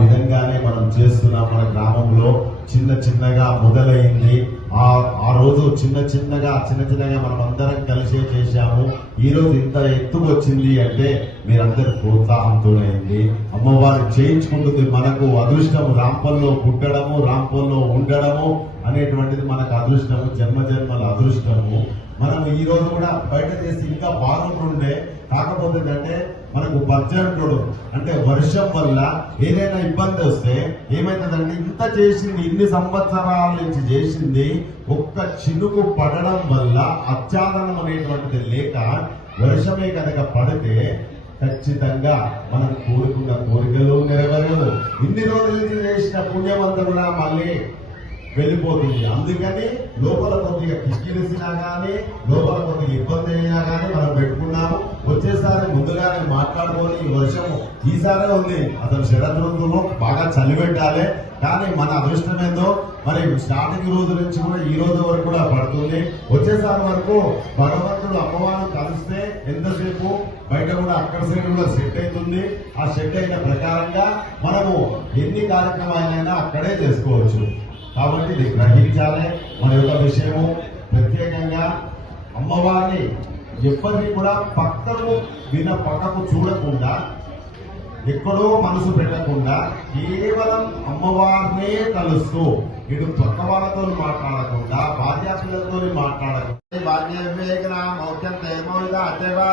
విధంగానే మనం చేస్తున్నాం మన గ్రామంలో చిన్న చిన్నగా మొదలైంది. ఆ ఆ రోజు చిన్న చిన్నగా చిన్న చిన్నగా మనం అందరం కలిసే చేశాము. ఈ రోజు ఇంత ఎత్తుకు వచ్చింది అంటే మీరందరి ప్రోత్సాహంతోనైంది అమ్మవారు చేయించుకుంటుంది మనకు అదృష్టము రాంపల్లో పుట్టడము రాంపల్లో ఉండడము అనేటువంటిది మనకు అదృష్టము జన్మ జన్మల అదృష్టము. మనం ఈ రోజు కూడా బయట చేసి ఇంకా బాగుంటుండే కాకపోతే అంటే మనకు బడ్జెట్ అంటే వర్షం వల్ల ఏదైనా ఇబ్బంది వస్తే ఏమైతుందంటే ఇంత చేసింది ఇన్ని సంవత్సరాల నుంచి చేసింది ఒక్క చినుకు పడడం వల్ల అత్యాదనం అనేటువంటిది లేక వర్షమే కనుక పడితే ఖచ్చితంగా మనం కోరుకున్న కోరికలు నెరవేరదు ఇన్ని రోజుల నుంచి చేసిన పుణ్యమంతా కూడా మళ్ళీ వెళ్ళిపోతుంది. అందుకని లోపల కొద్దిగా కిక్కిరిసినా కానీ లోపల కొద్దిగా ఇబ్బంది అయినా కానీ మనం పెట్టుకున్నాము. వచ్చేసారి ముందుగానే మాట్లాడుకొని ఈ వర్షము ఈసారే ఉంది. అతను శరదృతులు బాగా చలి పెట్టాలి కానీ మన అదృష్టం ఏందో మరి స్టార్టింగ్ రోజు నుంచి కూడా ఈ రోజు వరకు కూడా పడుతుంది. వచ్చేసారి వరకు భగవంతుడు అమ్మవారు కలిస్తే ఎంతసేపు బయట కూడా అక్కడ సైడ్ కూడా సెట్ అవుతుంది. ఆ సెట్ అయిన ప్రకారంగా మనము ఎన్ని కార్యక్రమాలైనా అక్కడే చేసుకోవచ్చు. కాబట్టి ఇది గ్రహించాలి. మన యొక్క విషయము ప్రత్యేకంగా అమ్మవారిని ఎవరిని కూడా పక్కకు విన పక్కకు చూడకుండా ఎక్కడో మనసు పెట్టకుండా కేవలం అమ్మవారినే కలుస్తూ ఇటు పక్క వాళ్ళతో మాట్లాడాలి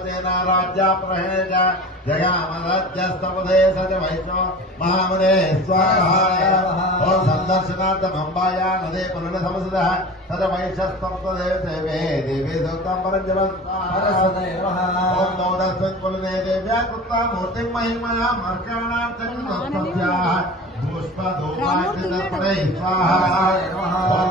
देना राज्याप रहेज जगामलजस्तमुदे वैष्णव महामुने स्वाहाय नदे पुनर समसदः सद वैशस्तम तदेव देवे देवे सुतम परं ओम महिमया मर्कणां चतुर्दस्याः पुष्पधूमाचिदर्पणे स्वाहा। ओम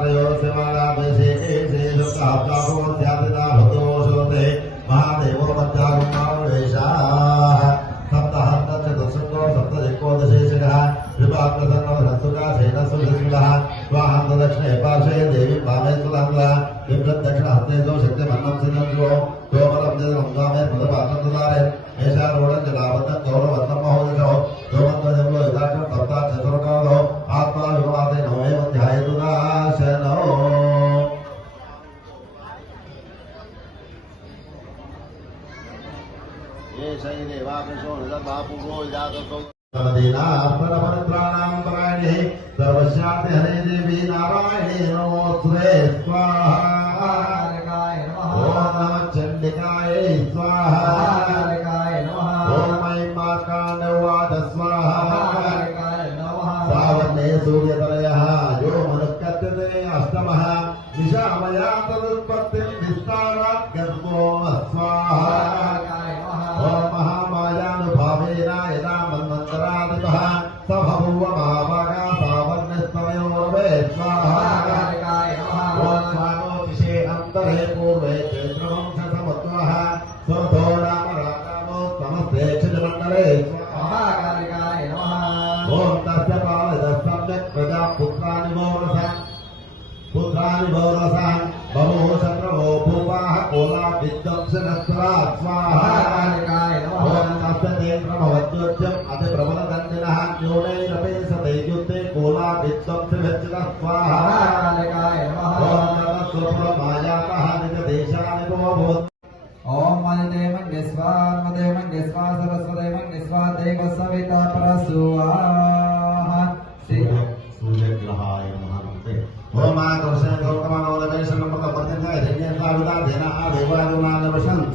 శృంగారయో శివాలాభిషేకే శుక్లాభ్యాధినా భద్రోషోతే మహాదేవో మధ్యాగుణావేశ సప్తహస్త చతుర్శంగో సప్తదిక్కోదశేషక విభాగ్రసన్నో సత్సుగా శైనస్సు శృంగ స్వాహంత దక్షిణే పార్శ్వే దేవి పామేశ్వరాంధ్ర सर्वत्राणाम्बराणे सर्वशान्ति हरे देवी नारायणे नमोऽस्तुते स्वाहाय नमः ॐ चण्डिकाय स्वाहाय नमः ॐ विभोरसा बभूष प्रभो भूपाः कोला विद्वंसनत्वा स्वाहाकारिकाय भवन्तस्तते प्रभवद्योज्यम् अति प्रबलदञ्जनः न्यूनैरपि सतैर्युक्ते कोला विद्वंसभ्यर्चनः स्वाहाकारिकाय भवन्तस्वप्रमायामः निजदेशानि भवभूत् ओम मणिदेवं निस्वा मदेवं निस्वा सरस्वदेवं निस्वा देवसविता प्रसुवा